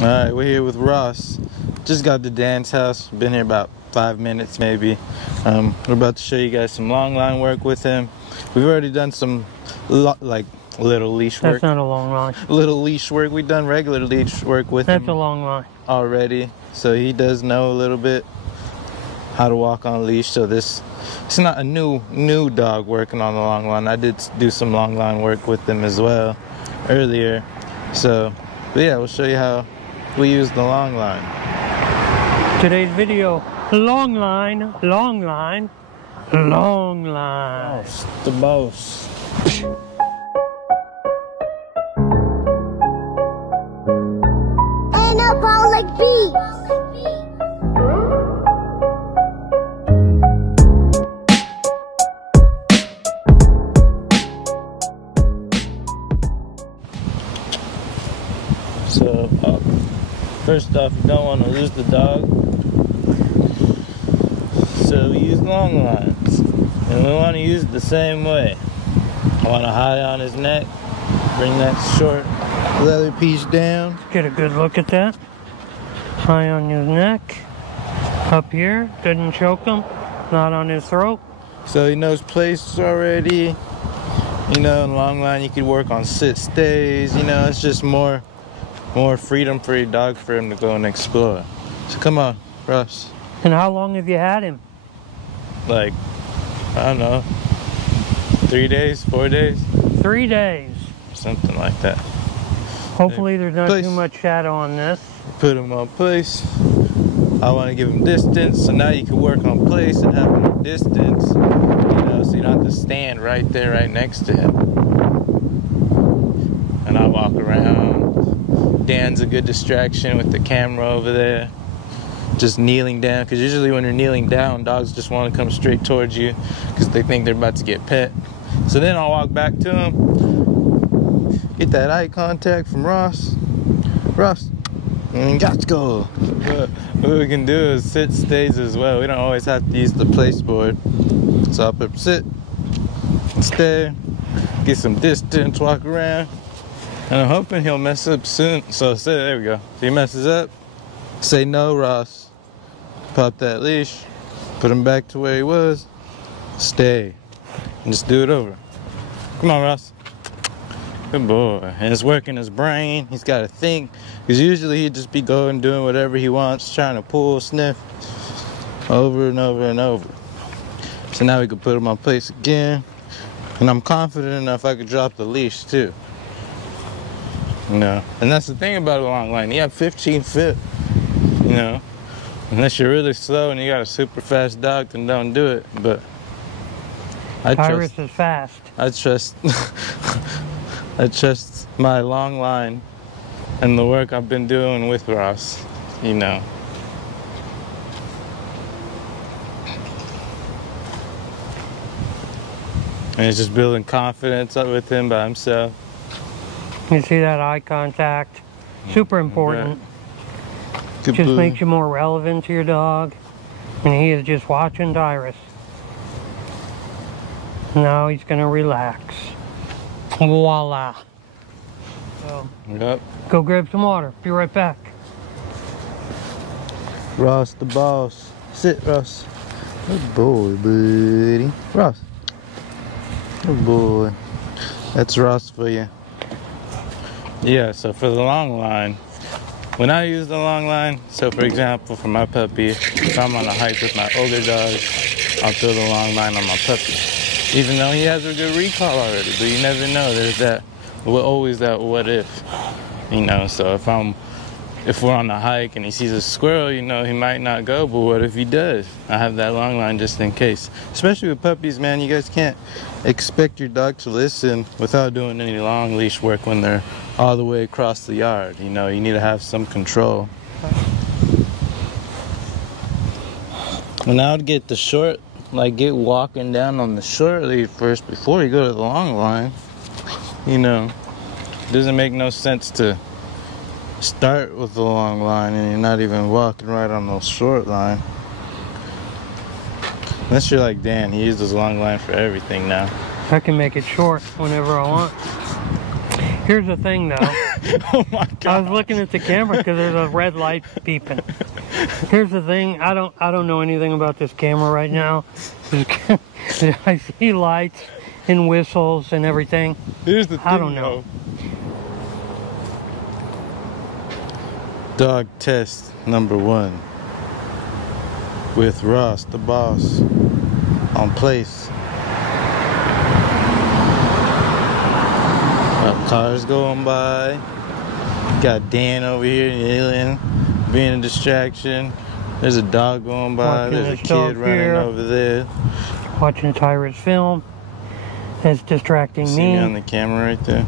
Alright, we're here with Ross. Just got to Dan's house. Been here about 5 minutes maybe. We're about to show you guys some long line work with him. We've already done some little leash work. That's not a long line. Little leash work. We've done regular leash work with him. That's a long line. Already. So he does know a little bit how to walk on a leash. So it's not a new dog working on the long line. I did do some long line work with him as well earlier. So, but yeah, we'll show you how we use the long line. Today's video, long line, long line, long line. Boss, the boss. Anabolic beats. So, first off, you don't want to lose the dog. So we use long lines. And we want to use it the same way. I want to high on his neck, bring that short leather piece down. Get a good look at that. High on his neck. Up here, didn't choke him. Not on his throat. So he knows places already. You know, in long line you could work on sit stays. You know, it's just more freedom for your dog for him to go and explore. So come on, Russ. And how long have you had him? Like, I don't know, 3 days, 4 days? 3 days. Something like that. Hopefully there's not Place. too much shadow on this. Put him on place. I want to give him distance, so now you can work on place and have more distance. You know, so you don't have to stand right there, right next to him. And I walk around. Dan's a good distraction with the camera over there. Just kneeling down, because usually when you're kneeling down, dogs just want to come straight towards you because they think they're about to get pet. So then I'll walk back to him, get that eye contact from Ross. Ross, let's go. What we can do is sit stays as well. We don't always have to use the place board. So I'll put sit, stay, get some distance, walk around. And I'm hoping he'll mess up soon. So say, there we go. If he messes up, say no, Ross. Pop that leash, put him back to where he was, stay, and just do it over. Come on, Ross. Good boy. And it's working his brain. He's got to think. Because usually he'd just be going, doing whatever he wants, trying to pull, sniff, over and over and over. So now we can put him on place again. And I'm confident enough I could drop the leash too. You know, and that's the thing about a long line. You have 15 foot, you know. Unless you're really slow and you got a super fast dog, then don't do it. But Tyrus is fast. I trust I trust my long line and the work I've been doing with Ross, you know. And it's just building confidence up with him by himself. You see that eye contact? Super important. Good Just boy. makes you more relevant to your dog. And he is just watching Tyrus. Now he's gonna relax. Voila. So, Yep. go grab some water. Be right back. Ross the boss. Sit, Ross. Good boy, buddy. Ross. Good boy. That's Ross for you. Yeah, so for the long line, when I use the long line, so for example, for my puppy, if I'm on a hike with my older dog, I'll throw the long line on my puppy. Even though he has a good recall already, but you never know. There's that, always that what if, you know. So if we're on a hike and he sees a squirrel, you know, he might not go, but what if he does? I have that long line just in case. Especially with puppies, man, you guys can't expect your dog to listen without doing any long leash work when they're all the way across the yard. You know, you need to have some control. When I would get the short, get walking down on the short lead first before you go to the long line, you know, it doesn't make no sense to start with the long line and you're not even walking right on the short line. Unless you're like Dan, he uses long line for everything now. I can make it short whenever I want. Here's the thing though. Oh my I god. was looking at the camera because there's a red light beeping. Here's the thing, I don't know anything about this camera right now. I see lights and whistles and everything. Here's the thing, I don't know. Dog test number 1 with Ross, the boss, on place. Got cars going by. Got Dan over here yelling, being a distraction. There's a dog going by. Watching There's a this dog kid running here. over there. Watching Tyra's film. That's distracting See me on the camera right there.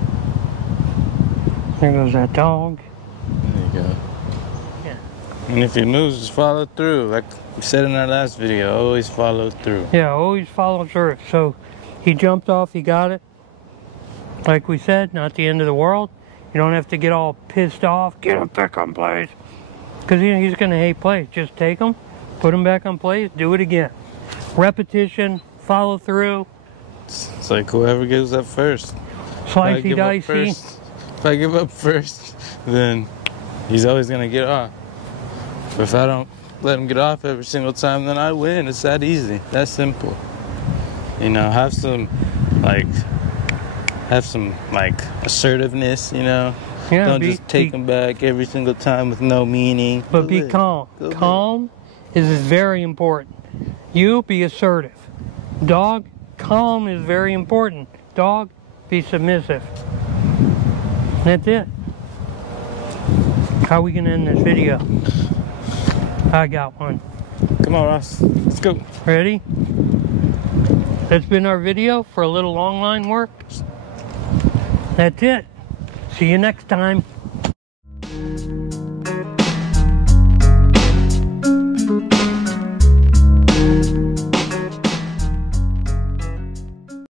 There goes that dog. There you go. Yeah. And if he moves, just follow through. Like we said in our last video, always follow through. Yeah, always follow through. So he jumped off, he got it. Like we said, not the end of the world. You don't have to get all pissed off. Get him back on plays. Because he's going to hate plays. Just take him, put him back on plays, do it again. Repetition, follow through. It's like whoever gives up first. Slicey dicey. If I give up first, then he's always going to get off. But if I don't let him get off every single time, then I win. It's that easy. That simple. You know, have some assertiveness, you know. Yeah, don't just take them back every single time with no meaning. But be calm. Calm is very important. You be assertive. Dog, calm is very important. Dog, be submissive. That's it. How are we going to end this video? I got one. Come on, Ross. Let's go. Ready? That's been our video for a little long line work. That's it. See you next time.